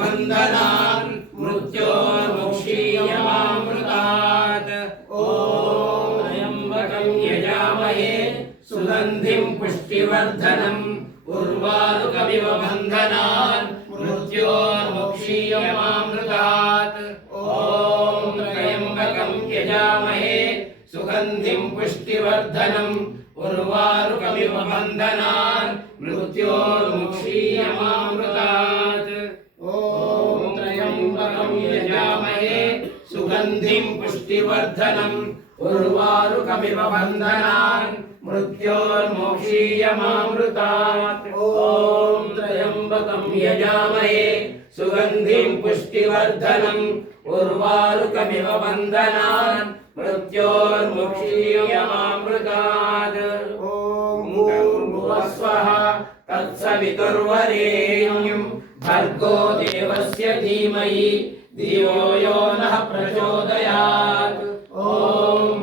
बन्धनान् मृत्योर्मुक्षीयमामृतात् ॐ त्र्यम्बकं यजामहे सुगन्धिं पुष्टिवर्धनम् उर्वारुकमिव बन्धनान् मृत्योर्मुक्षीयमामृतात् ॐ त्र्यम्बकं यजामहे सुगन्धिं पुष्टिवर्धनम् उर्वारुकमिव बन्धनान् मृत्योर्मुक्षीयमामृतात् ॐ त्र्यम्बकं यजामहे सुगन्धिं पुष्टिवर्धनम् उर्वारुकमिव बन्धनान् मृत्योर्मुक्षीयमामृतात् ॐ त्र्यम्बकं यजामहे सुगन्धिं पुष्टिवर्धनम् उर्वारुकमिव बन्धनान् मृत्योर्मुक्षीयमामृतात् ॐ भूर्भुवस्वः तत्सवितुर्वरेण्यं भर्गो देवस्य धीमहि धियो यो नः प्रचोदयात् ॐ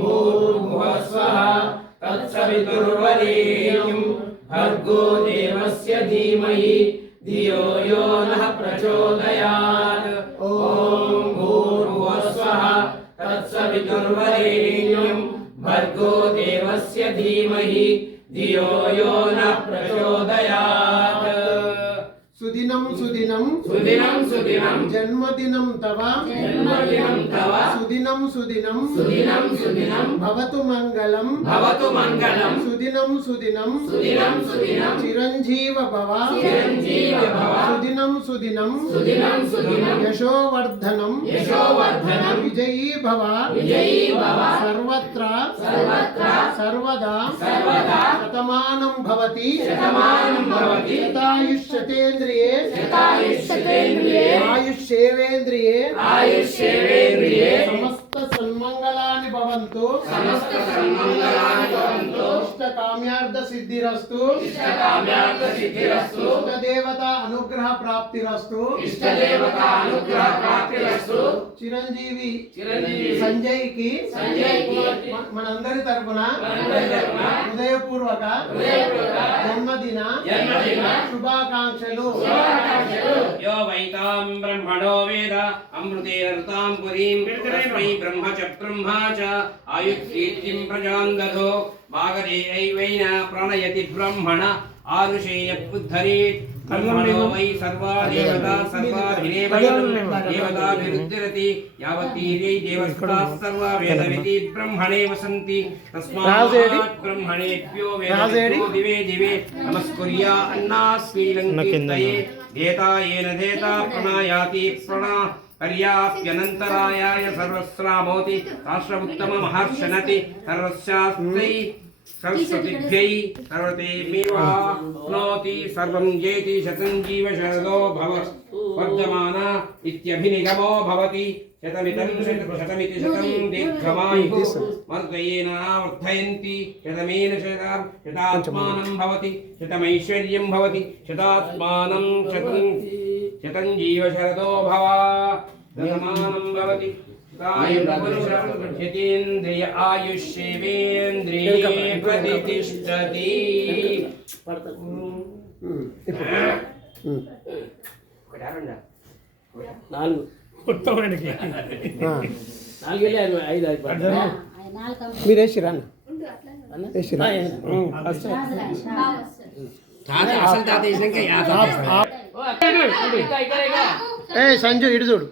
भूर्भुवस्वः तत्सवितुर्वरेण्यं भर्गो देवस्य धीमहि धियो यो नः प्रचोदयात् ॐ भूर्भुवस्वः तत्सवितुर्वरेण्यं भर्गो देवस्य धीमहि धियो यो नः प्रचोदयात् सुदिनं सुदिनं सुदिनं सुदिनं जन्मदिनं तव सुदिनं सुदिनं सुदिनं सुदिनं भवतु मंगलं सुदिनं सुदिनं चिरंजीव भव सुदिनं सुदिनं यशोवर्धनं विजयी भव सर्वत्र सर्वदा शतमानं भवति शतायुष्यतेन्द्रिये आयुष्येवेन्द्रिये समस्त सन्मंगलानि भवन्तु इष्टकाम्यार्थ सिद्धिरस्तु इष्टदेवता अनुग्रह प्राप्तिरस्तु चिరంజీవి సంజయ్ కి మనందరి తరపున హృదయపూర్వక జన్మదిన శుభాకాంక్షలు यो वैतां ब्रह्मणो वेद अमृतेरतां पुरीं तस्मै ब्रह्म च आयुष्कीर्तिं प्रजां दधो भागदेयैवेन प्रणयति ब्रह्मण आरुषेय उद्धरेत् ब्रह्मणो वै सर्वा देवता देवताभिरुद्धरति यावती देवस्ताः सर्वा वेदविति ब्रह्मणे वसन्ति तस्मात् ब्रह्मणेभ्यो वेदवितो दिवे दिवे नमस्कुर्या अन्नास्मीलङ्कीर्तये देता येन देता प्रणायाति प्रणा पर्याप्यनन्तरायाय सर्वस्रामोति राष्ट्रमुत्तममहर्षणति सर्वस्यास्मै सरस्वतीभ्यै सर्वतेमेवाप्नोति सर्वं जेति शतं जीव शरदो भव वर्धमाना इत्यभिनिगमो भवति शतमिति शतं दीर्घमायुः मर्दयेन वर्धयन्ति शतमेन शतात्मानं भवति शतमैश्वर्यं भवति शतात्मानं शतं जीव शरदो भव शतमानं भवति यतेन्द्रिय आयुष्येवेन्द्रिये प्रतिष्ठति మీరు వేసిరా ఏ సంజు ఇటు చూడు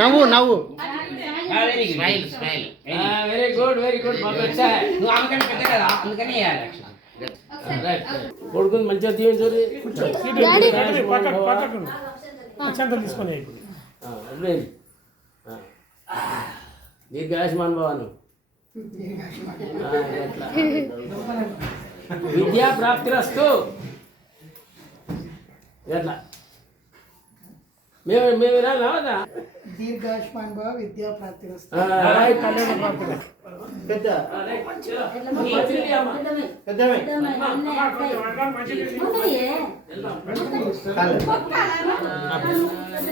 నవ్వు నవ్వు వెరీ గుడ్ అందుకని కొడుకుని మంచిగా తీయండి తీసుకొని దీర్ఘాయుష్మాన్ భవాను విద్యా ప్రాప్తిరస్తు ఎట్లా మేము వినాలా దీర్ఘాయుష్మాన్ భవ విద్యా ప్రాప్తిరస్తు పెద్ద